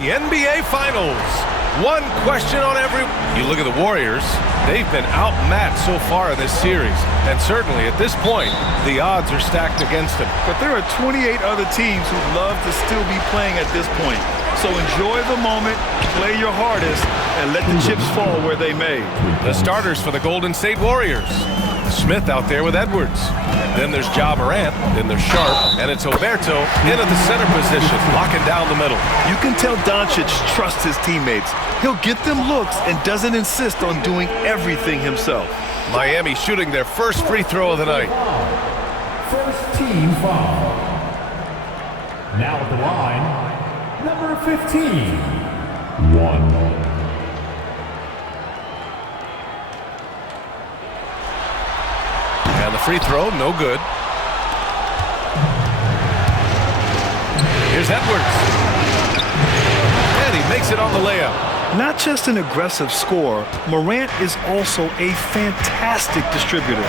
The NBA Finals. One question on every... You look at the Warriors, they've been outmatched so far in this series. And certainly at this point, the odds are stacked against them. But there are 28 other teams who'd love to still be playing at this point. So enjoy the moment, play your hardest, and let the chips fall where they may. The starters for the Golden State Warriors. Smith out there with Edwards. Then there's Ja Morant. Then there's Sharp. And it's Oberto in at the center position, locking down the middle. You can tell Doncic trusts his teammates. He'll get them looks and doesn't insist on doing everything himself. Miami shooting their first free throw of the night. First team foul. Now at the line, number 15. 1. And the free throw, no good. Here's Edwards. And he makes it on the layup. Not just an aggressive scorer, Morant is also a fantastic distributor.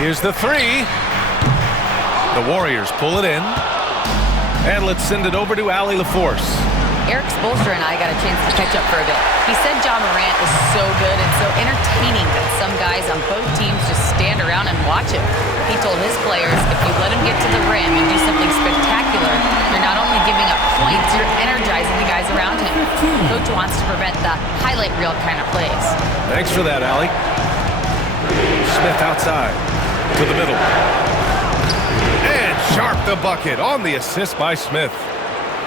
Here's the three. The Warriors pull it in. And let's send it over to Allie LaForce. Erik Spoelstra and I got a chance to catch up for a bit. He said Ja Morant is so good and so entertaining that some guys on both teams just stand around and watch him. He told his players, if you let him get to the rim and do something spectacular, you're not only giving up points, you're energizing the guys around him. Coach wants to prevent the highlight reel kind of plays. Thanks for that, Allie. Smith outside to the middle. And Sharp the bucket on the assist by Smith.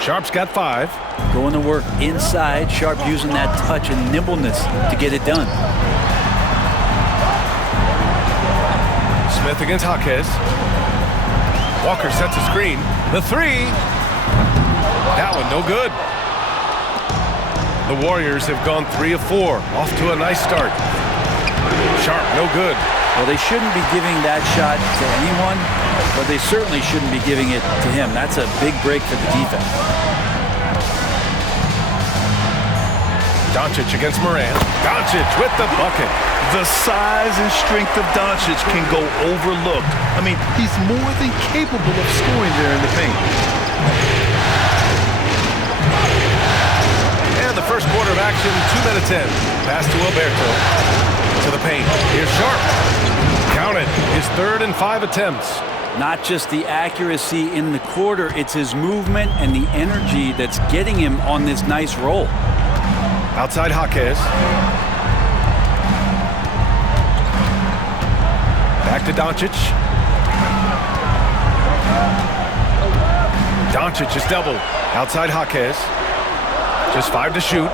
Sharp's got 5. Going to work inside. Sharp using that touch and nimbleness to get it done. Smith against Jaquez. Walker sets a screen. The three. That one no good. The Warriors have gone 3 of 4. Off to a nice start. Sharp, no good. Well, they shouldn't be giving that shot to anyone, but they certainly shouldn't be giving it to him. That's a big break for the defense. Doncic against Morant. Doncic with the bucket. The size and strength of Doncic can go overlooked. I mean, he's more than capable of scoring there in the paint. And the first quarter of action, 2 minutes in. Pass to Alberto. To the paint. Here's Sharp. Count it. His 3rd and 5 attempts. Not just the accuracy in the quarter, it's his movement and the energy that's getting him on this nice roll. Outside Jaquez. Back to Doncic. Doncic is doubled. Outside Jaquez. Just 5 to shoot.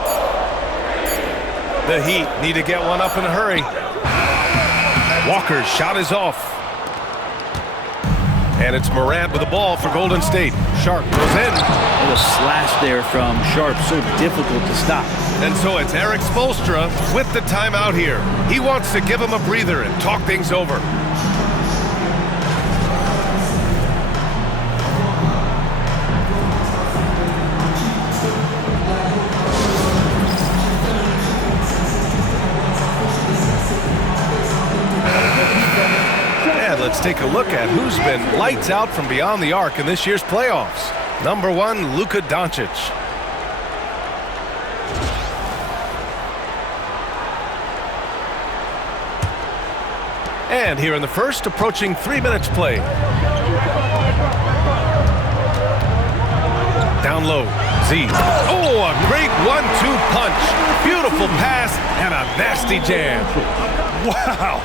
The Heat need to get one up in a hurry. Walker's shot is off. And it's Morant with the ball for Golden State. Sharp goes in. A little slash there from Sharp, so difficult to stop. And so it's Erik Spoelstra with the timeout here. He wants to give him a breather and talk things over. And let's take a look at who's been lights out from beyond the arc in this year's playoffs. Number 1, Luka Doncic. And here in the first, approaching 3 minutes play. Down low, Z. Oh, a great 1-2 punch. Beautiful pass and a nasty jam. Wow.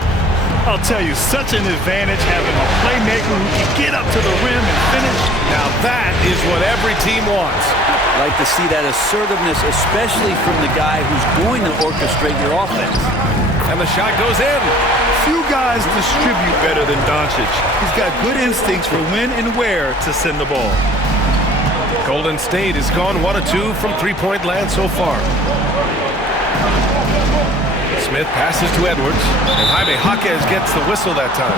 I'll tell you, such an advantage having a playmaker who can get up to the rim and finish. Now that is what every team wants. Like to see that assertiveness, especially from the guy who's going to orchestrate your offense. And the shot goes in. Few guys distribute better than Doncic. He's got good instincts for when and where to send the ball. Golden State has gone 1 of 2 from three-point land so far. Smith passes to Edwards, and Jaime Jaquez gets the whistle that time.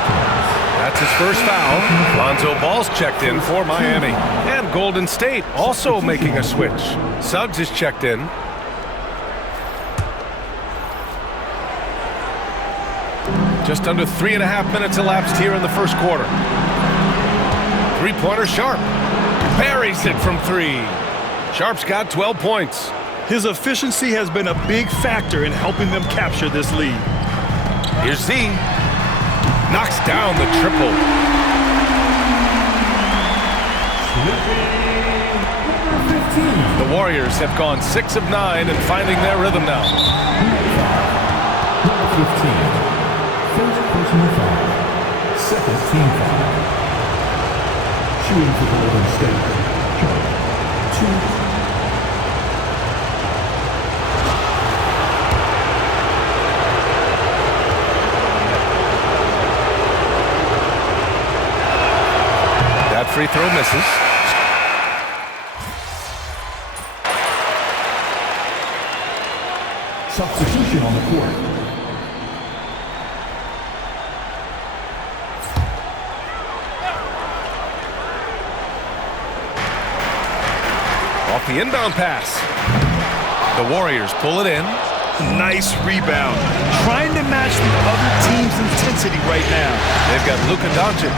That's his first foul. Lonzo Ball's checked in for Miami. And Golden State also making a switch. Suggs is checked in. Just under 3.5 minutes elapsed here in the first quarter. Three-pointer Sharp. buries it from 3. Sharp's got 12 points. His efficiency has been a big factor in helping them capture this lead. Here's Z. Knocks down the triple. The Warriors have gone 6 of 9 and finding their rhythm now. Number 15. First personal foul. Second team foul. Shooting for Golden State. 2. That free throw misses. Substitution on the court. Off the inbound pass. The Warriors pull it in. Nice rebound. Trying to match the other team's intensity right now. They've got Luka Doncic.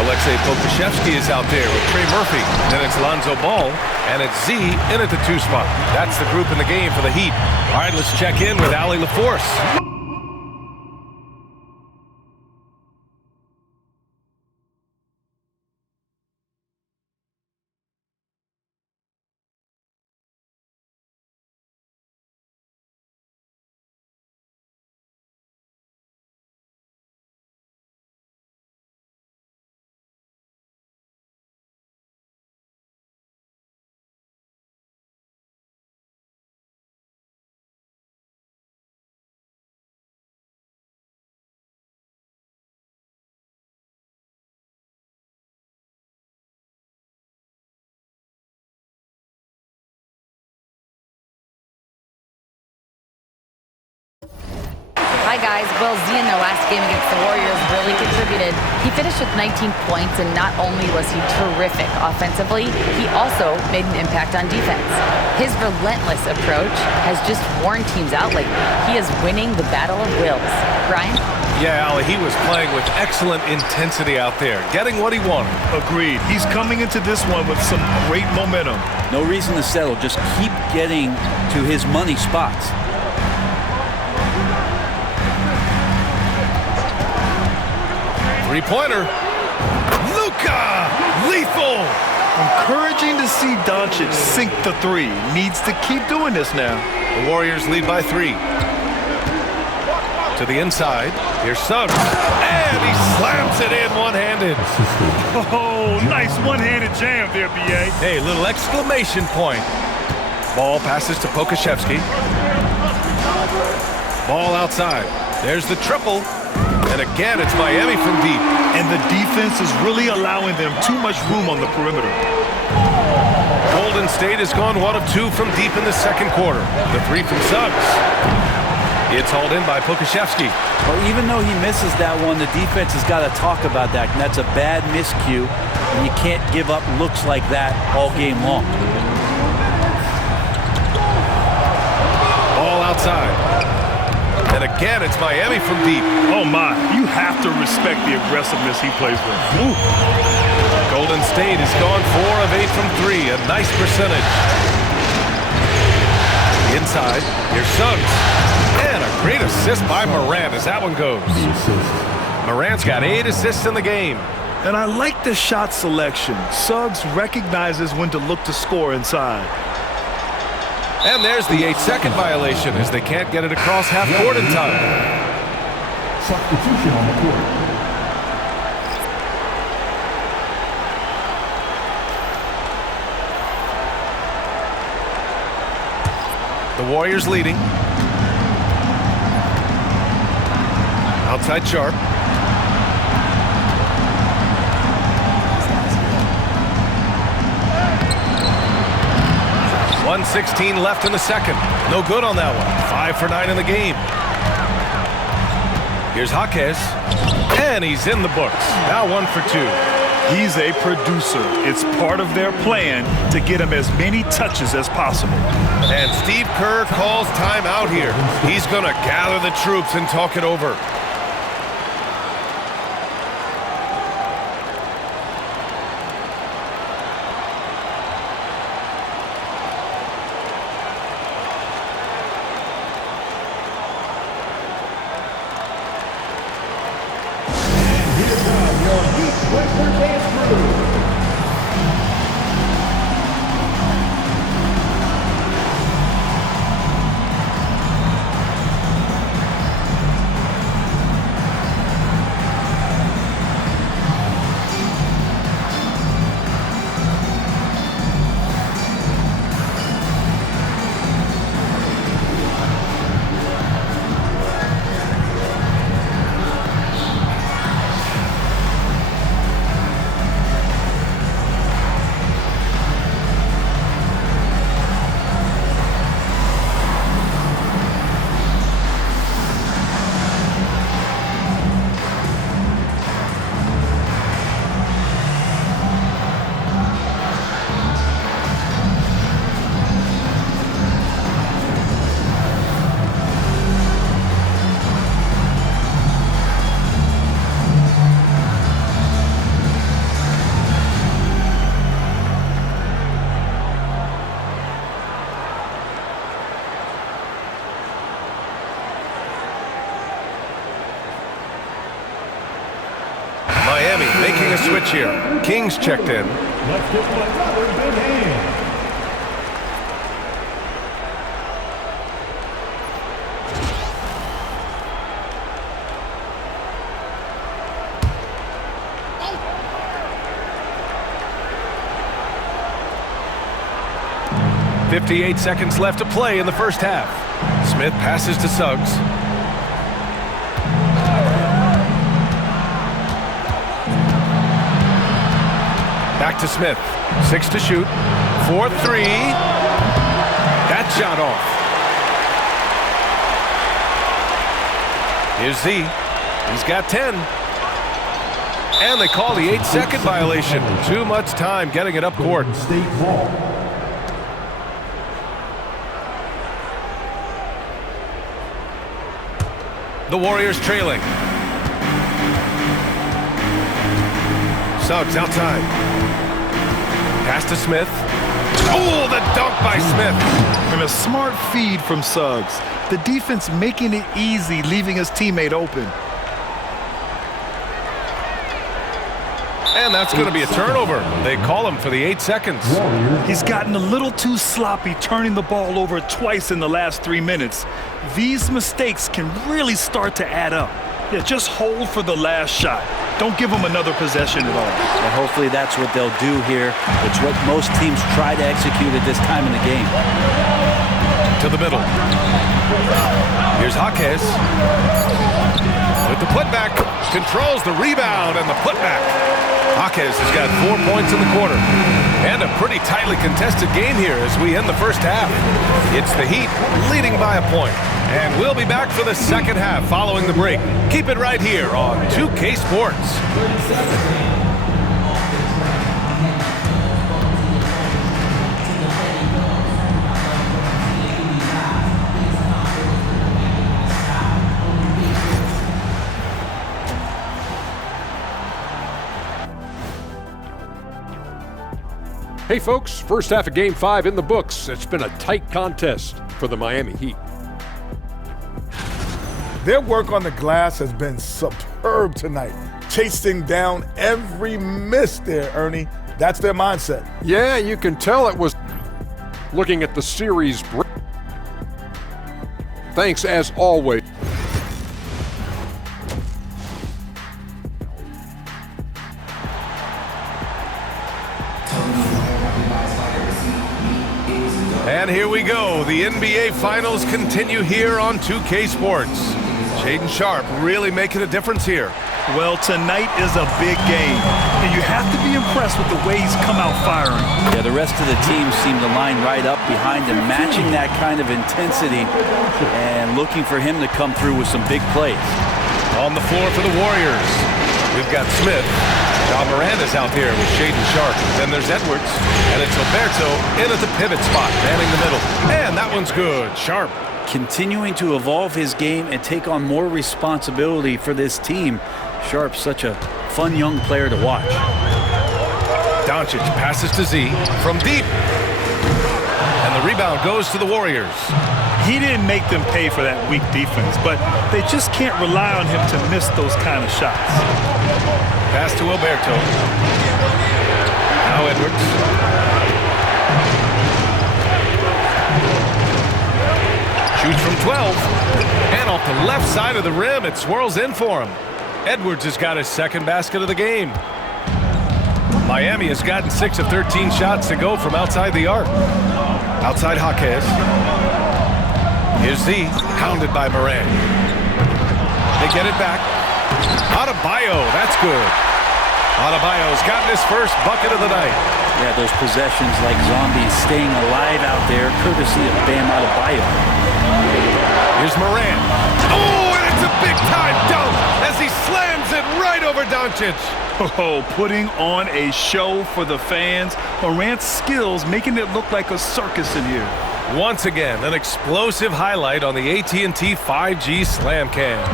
Aleksej Pokusevski is out there with Trey Murphy. Then it's Lonzo Ball. And it's Z in at the 2 spot. That's the group in the game for the Heat. All right, let's check in with Allie LaForce. Hi guys, Will Z in their last game against the Warriors really contributed. He finished with 19 points, and not only was he terrific offensively, he also made an impact on defense. His relentless approach has just worn teams out lately. He is winning the battle of wills. Brian? Yeah, Allie, he was playing with excellent intensity out there, getting what he wanted. Agreed. He's coming into this one with some great momentum. No reason to settle. Just keep getting to his money spots. Three-pointer. Luka! Lethal! Encouraging to see Doncic sink the 3. Needs to keep doing this now. The Warriors lead by 3. To the inside. Here's Suggs. And he slams it in one-handed. Oh, nice one-handed jam there, B.A. Hey, little exclamation point. Ball passes to Pokusevski. Ball outside. There's the triple. And again, it's Miami from deep. And the defense is really allowing them too much room on the perimeter. Golden State has gone 1 of 2 from deep in the second quarter. The 3 from Suggs. It's hauled in by Pokusevski. Well, even though he misses that one, the defense has got to talk about that. And that's a bad miscue. And you can't give up looks like that all game long. Ball outside. And again, it's Miami from deep. Oh, my. You have to respect the aggressiveness he plays with. Ooh. Golden State has gone 4 of 8 from 3. A nice percentage. Inside. Here's Suggs. And a great assist by Morant as that one goes. Morant's got 8 assists in the game. And I like the shot selection. Suggs recognizes when to look to score inside. And there's the 8-second violation as they can't get it across half court in time. Substitution on the court. The Warriors leading. Outside Sharp. .116 left in the second. No good on that one. 5 for 9 in the game. Here's Jaquez. And he's in the books. Now 1 for 2. He's a producer. It's part of their plan to get him as many touches as possible. And Steve Kerr calls timeout here. He's going to gather the troops and talk it over. making a switch here. Kings checked in. Let's give him another big hand. .58 seconds left to play in the first half. Smith passes to Suggs. Back to Smith. 6 to shoot. 4-3. That shot off. Here's Z. He's got 10. And they call the 8-second violation. Too much time getting it up court. State ball. The Warriors trailing. Suggs outside. Pass to Smith. Oh, the dunk by Smith. And a smart feed from Suggs. The defense making it easy, leaving his teammate open. And that's going to be a turnover. They call him for the 8 seconds. He's gotten a little too sloppy, turning the ball over twice in the last 3 minutes. These mistakes can really start to add up. Yeah, just hold for the last shot. Don't give him another possession at all. And hopefully that's what they'll do here. It's what most teams try to execute at this time in the game. To the middle. Here's Jaquez. With the putback. Controls the rebound and the putback. Jaquez has got 4 points in the quarter. And a pretty tightly contested game here as we end the first half. It's the Heat leading by a point. And we'll be back for the second half following the break. Keep it right here on 2K Sports. Hey folks, first half of Game 5 in the books. It's been a tight contest for the Miami Heat. Their work on the glass has been superb tonight. Chasing down every miss there, Ernie. That's their mindset. Yeah, you can tell it was looking at the series. Thanks as always. And here we go. The NBA Finals continue here on 2K Sports. Shaedon Sharpe really making a difference here. Well, tonight is a big game, and you have to be impressed with the way he's come out firing. Yeah, the rest of the team seem to line right up behind him, matching that kind of intensity and looking for him to come through with some big plays. On the floor for the Warriors, we've got Smith. Ja Morant is out there with Shaedon Sharpe. Then there's Edwards, and it's Alberto in at the pivot spot, manning the middle. And that one's good. Sharpe. Continuing to evolve his game and take on more responsibility for this team. Sharpe's such a fun young player to watch. Doncic passes to Z from deep. And the rebound goes to the Warriors. He didn't make them pay for that weak defense, but they just can't rely on him to miss those kind of shots. Pass to Alberto. Now Edwards. Shoots from 12. And off the left side of the rim, it swirls in for him. Edwards has got his second basket of the game. Miami has gotten 6 of 13 shots to go from outside the arc. Outside Jaquez. Here's Z, pounded by Morant. They get it back. Adebayo, that's good. Adebayo's gotten his first bucket of the night. Yeah, those possessions like zombies staying alive out there, courtesy of Bam Adebayo. Here's Morant. Oh, and it's a big-time dunk as he slams it right over Doncic. Oh, putting on a show for the fans. Morant's skills making it look like a circus in here. Once again, an explosive highlight on the AT&T 5G Slam Cam.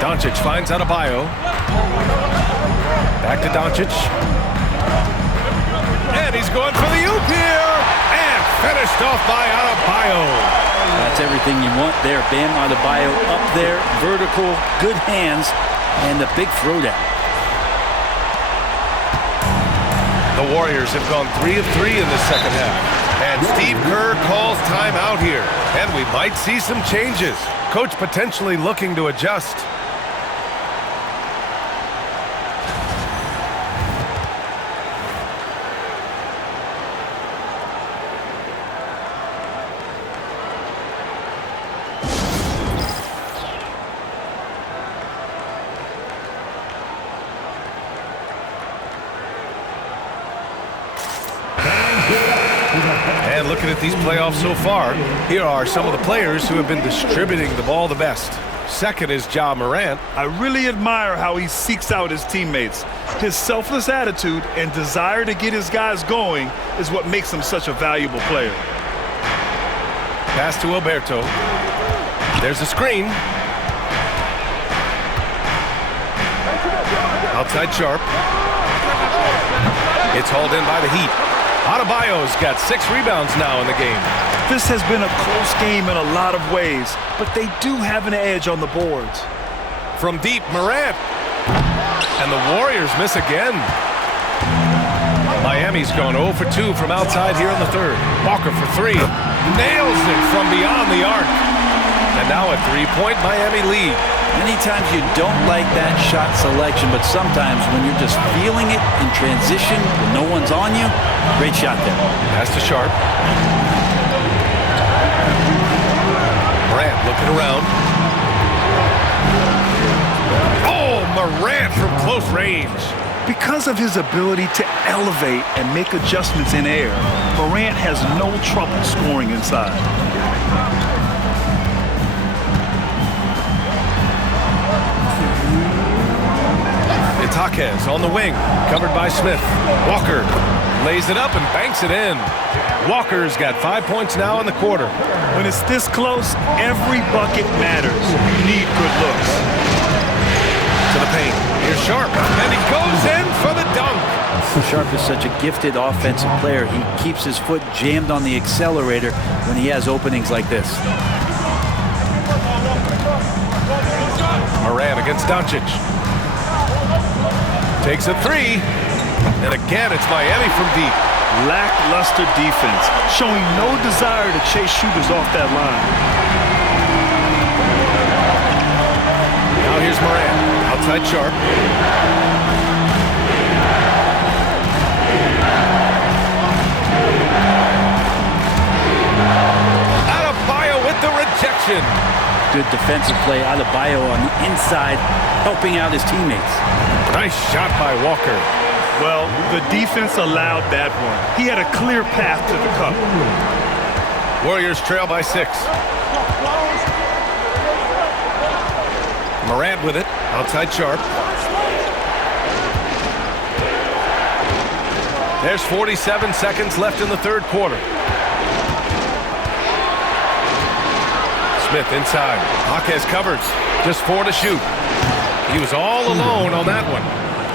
Doncic finds Adebayo. Back to Doncic. And he's going for the oop here. And finished off by Adebayo. That's everything you want there. Bam Adebayo up there, vertical, good hands, and the big throwdown. The Warriors have gone 3 of 3 in the second half. And Steve Kerr calls timeout here. And we might see some changes. Coach potentially looking to adjust. And looking at these playoffs so far, here are some of the players who have been distributing the ball the best. Second is Ja Morant. I really admire how he seeks out his teammates. His selfless attitude and desire to get his guys going is what makes him such a valuable player. Pass to Alberto. There's a screen. Outside Sharp. It's hauled in by the Heat. Adebayo's got 6 rebounds now in the game. This has been a close game in a lot of ways, but they do have an edge on the boards. From deep, Morant. And the Warriors miss again. Miami's gone 0 for 2 from outside here in the third. Walker for 3. Nails it from beyond the arc. And now a 3-point Miami lead. Many times you don't like that shot selection, but sometimes when you're just feeling it in transition when no one's on you, great shot there. Pass to Sharp. Morant looking around. Oh, Morant from close range. Because of his ability to elevate and make adjustments in air, Morant has no trouble scoring inside. Jaquez on the wing, covered by Smith. Walker lays it up and banks it in. Walker's got 5 points now in the quarter. When it's this close, every bucket matters. You need good looks. To the paint. Here's Sharp, and he goes in for the dunk. Sharp is such a gifted offensive player. He keeps his foot jammed on the accelerator when he has openings like this. Morant against Doncic. Takes a 3. And again, it's Miami from deep. Lackluster defense, showing no desire to chase shooters off that line. Now here's Morant, outside Sharp. Adebayo with the rejection. Good defensive play. Adebayo on the inside, helping out his teammates. Nice shot by Walker. Well, the defense allowed that one. He had a clear path to the cup. Warriors trail by 6. Morant with it, outside Sharp. There's 47 seconds left in the third quarter. Smith inside. Jaquez covers. Just 4 to shoot. He was all alone on that one.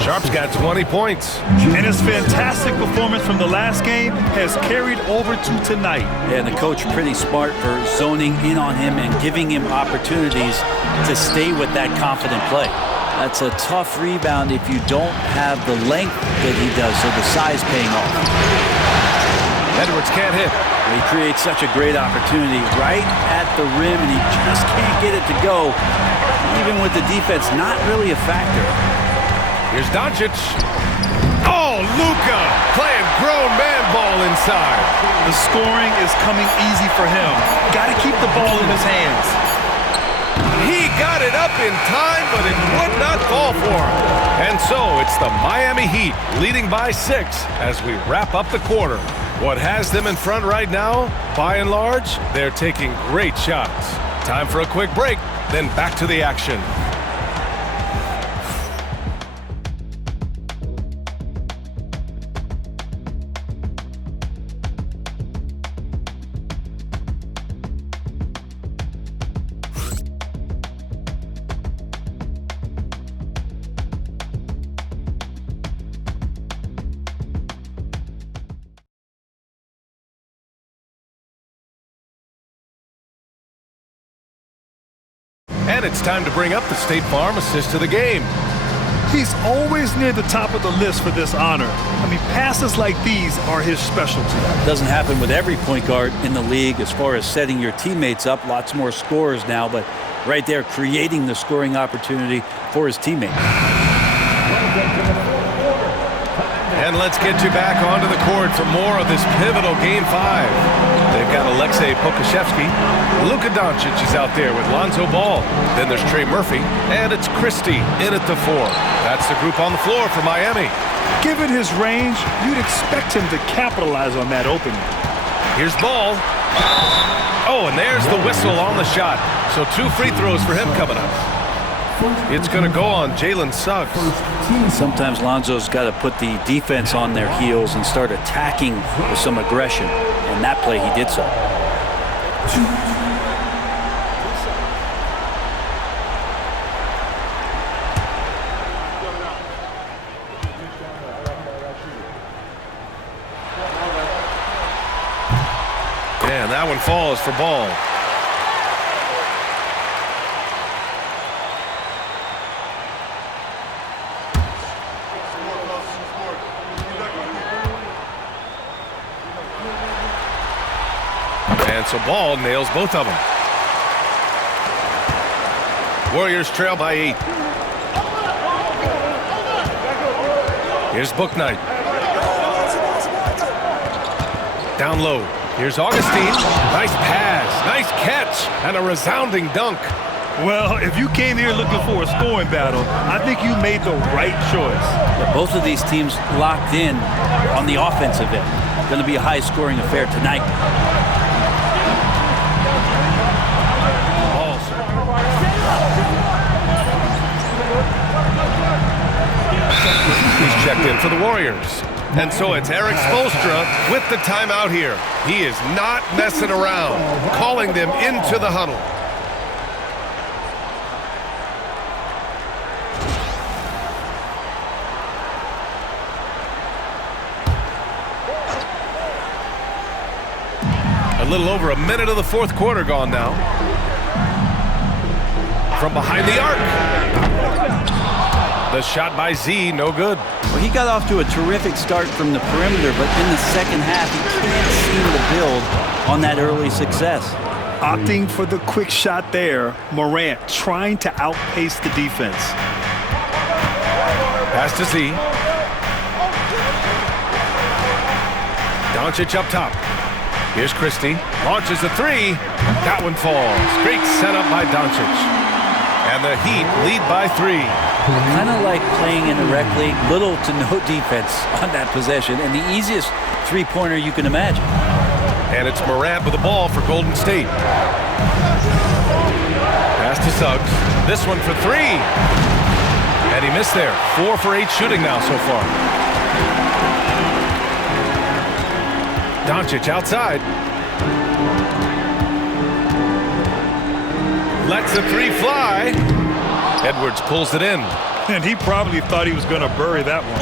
Sharp's got 20 points. And his fantastic performance from the last game has carried over to tonight. And the coach pretty smart for zoning in on him and giving him opportunities to stay with that confident play. That's a tough rebound if you don't have the length that he does, so the size paying off. Edwards can't hit. He creates such a great opportunity right at the rim, and he just can't get it to go. Even with the defense not really a factor. Here's Doncic. Oh, Luka playing grown man ball inside. The scoring is coming easy for him. Got to keep the ball in his hands. He got it up in time, but it would not fall for him. And so it's the Miami Heat leading by 6 as we wrap up the quarter. What has them in front right now, by and large, they're taking great shots. Time for a quick break, then back to the action. And it's time to bring up the State Farm assist of the game. He's always near the top of the list for this honor. I mean, passes like these are his specialty. Doesn't happen with every point guard in the league as far as setting your teammates up. Lots more scorers now, but right there creating the scoring opportunity for his teammates. And let's get you back onto the court for more of this pivotal Game 5. They've got Aleksej Pokusevski. Luka Doncic is out there with Lonzo Ball. Then there's Trey Murphy. And it's Christie in at the 4. That's the group on the floor for Miami. Given his range, you'd expect him to capitalize on that opening. Here's Ball. Oh, and there's the whistle on the shot. So 2 free throws for him coming up. It's going to go on Jalen Suggs. Sometimes Lonzo's got to put the defense on their heels and start attacking with some aggression. And that play, he did so. And that one falls for Ball. And so Ball nails both of them. Warriors trail by 8. Here's Bouknight. Down low. Here's Augustine. Nice pass. Nice catch. And a resounding dunk. Well, if you came here looking for a scoring battle, I think you made the right choice. Yeah, both of these teams locked in on the offensive end. Going to be a high-scoring affair tonight. He's checked in for the Warriors. And so it's Eric Spoelstra with the timeout here. He is not messing around, calling them into the huddle. A little over a minute of the fourth quarter gone now. From behind the arc. The shot by Z, no good. Well, he got off to a terrific start from the perimeter, but in the second half, he can't seem to build on that early success. Opting for the quick shot there, Morant trying to outpace the defense. Pass to Z. Doncic up top. Here's Christie. Launches the 3. That one falls. Great setup by Doncic. And the Heat lead by 3. Kind of like playing in a rec league, little to no defense on that possession, and the easiest three-pointer you can imagine. And it's Morant with the ball for Golden State. Pass to Suggs. This one for 3. And he missed there. 4 for 8 shooting now so far. Doncic outside. Lets the 3 fly. Edwards pulls it in. And he probably thought he was going to bury that one.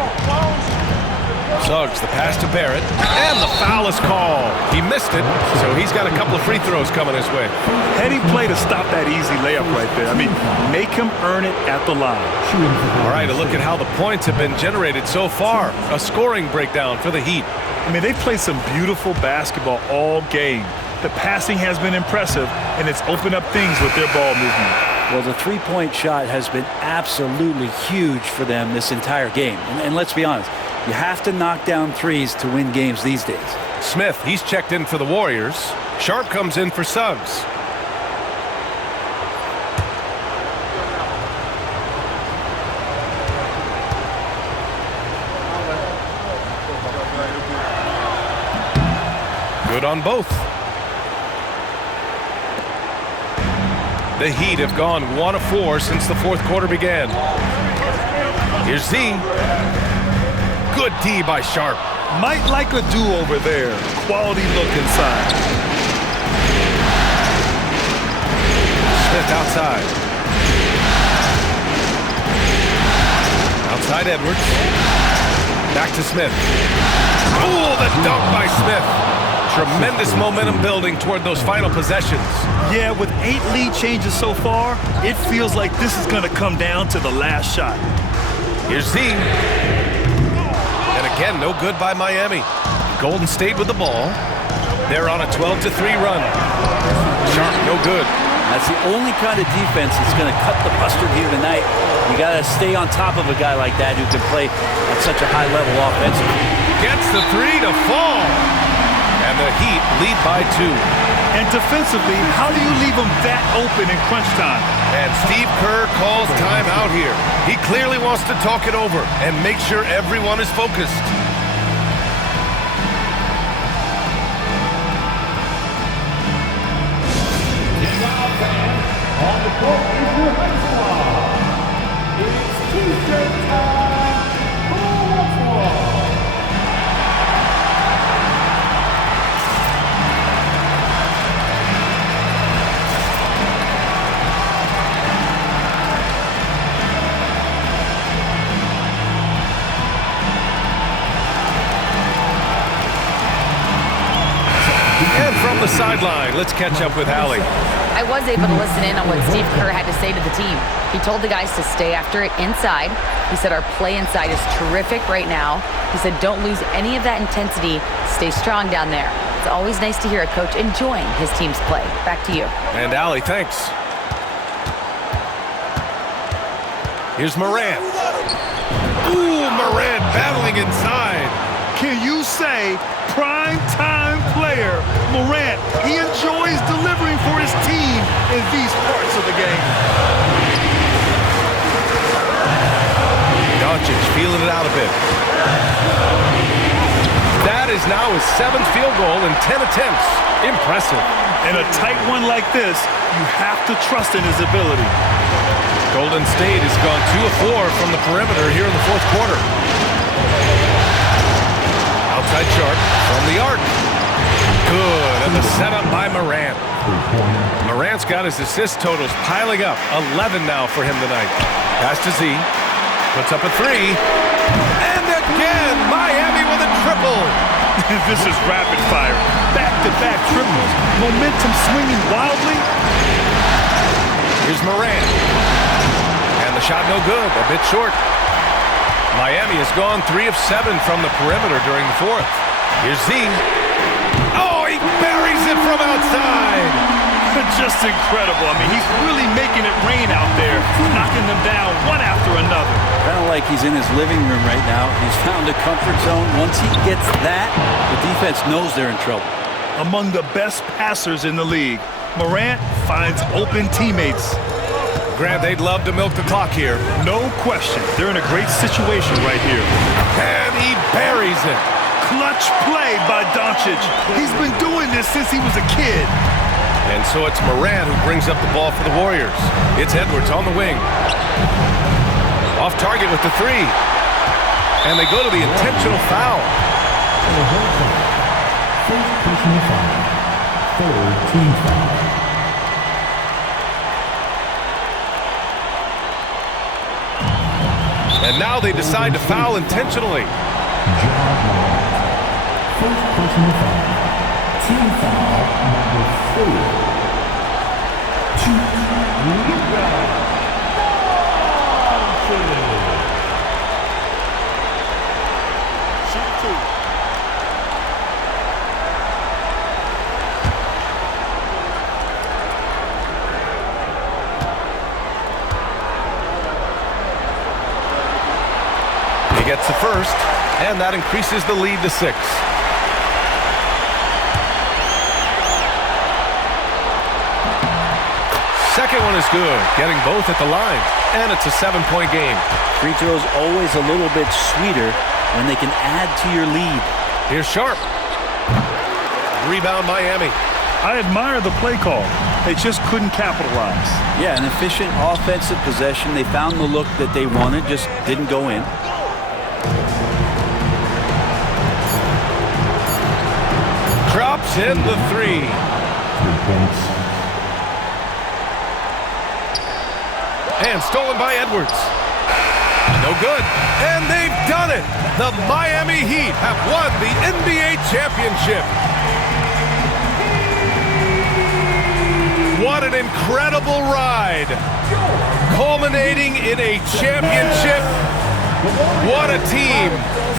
Suggs, the pass to Barrett. And the foul is called. He missed it, so he's got a couple of free throws coming his way. Heady play to stop that easy layup right there. I mean, make him earn it at the line. All right, a look at how the points have been generated so far. A scoring breakdown for the Heat. I mean, they played some beautiful basketball all game. The passing has been impressive, and it's opened up things with their ball movement. Well, the three-point shot has been absolutely huge for them this entire game. And let's be honest, you have to knock down threes to win games these days. Smith, he's checked in for the Warriors. Sharp comes in for Suggs. Good on both. The Heat have gone 1 of 4 since the fourth quarter began. Here's Z. Good D by Sharp. Might like a do-over there. Quality look inside. Smith outside. Outside Edwards. Back to Smith. Oh, the dunk by Smith. Tremendous momentum building toward those final possessions. Yeah, with 8 lead changes so far, it feels like this is going to come down to the last shot. Here's Z. And again, no good by Miami. Golden State with the ball. They're on a 12-3 run. Sharp, no good. That's the only kind of defense that's going to cut the mustard here tonight. You got to stay on top of a guy like that who can play at such a high level offensively. Gets the 3 to fall. And the Heat lead by 2. And defensively, how do you leave them that open in crunch time? And Steve Kerr calls timeout here. He clearly wants to talk it over and make sure everyone is focused. On the court is your high squad. It's Tuesday time. Ball. And from the sideline, let's catch up with Allie. I was able to listen in on what Steve Kerr had to say to the team. He told the guys to stay after it inside. He said our play inside is terrific right now. He said don't lose any of that intensity. Stay strong down there. It's always nice to hear a coach enjoying his team's play. Back to you. And Allie, thanks. Here's Morant. Ooh, Morant battling inside. Can you say prime-time player Morant? He enjoys delivering for his team in these parts of the game. Doncic feeling it out a bit. That is now his 7th field goal in 10 attempts. Impressive. In a tight one like this, you have to trust in his ability. Golden State has gone 2 of 4 from the perimeter here in the 4th quarter. Outside Sharp from the arc. Good, and the setup by Morant. Morant's got his assist totals piling up. 11 now for him tonight. Pass to Z. Puts up a 3. And again, Miami with a triple. This is rapid fire. Back-to-back triples. Momentum swinging wildly. Here's Morant. And the shot no good, a bit short. Miami has gone 3 of 7 from the perimeter during the 4th. Here's Z. Oh, he buries it from outside. Just incredible. I mean, he's really making it rain out there, knocking them down one after another. Kind of like he's in his living room right now. He's found a comfort zone. Once he gets that, the defense knows they're in trouble. Among the best passers in the league, Morant finds open teammates. Grant, they'd love to milk the clock here. No question. They're in a great situation right here. And he buries it. Clutch play by Doncic. He's been doing this since he was a kid. And so it's Morant who brings up the ball for the Warriors. It's Edwards on the wing. Off target with the 3. And they go to the intentional foul. First personal foul. 3rd team foul. And now they decide to foul intentionally. First personal foul. Team foul number 4. He gets the first, and that increases the lead to 6. Second one is good, getting both at the line, and it's a 7-point game. Free throws always a little bit sweeter when they can add to your lead. Here's Sharp. Rebound Miami. I admire the play call. They just couldn't capitalize. Yeah, an efficient offensive possession. They found the look that they wanted, just didn't go in. Drops in the 3. 3 points. And stolen by Edwards. No good. And they've done it. The Miami Heat have won the NBA championship. What an incredible ride. Culminating in a championship. What a team.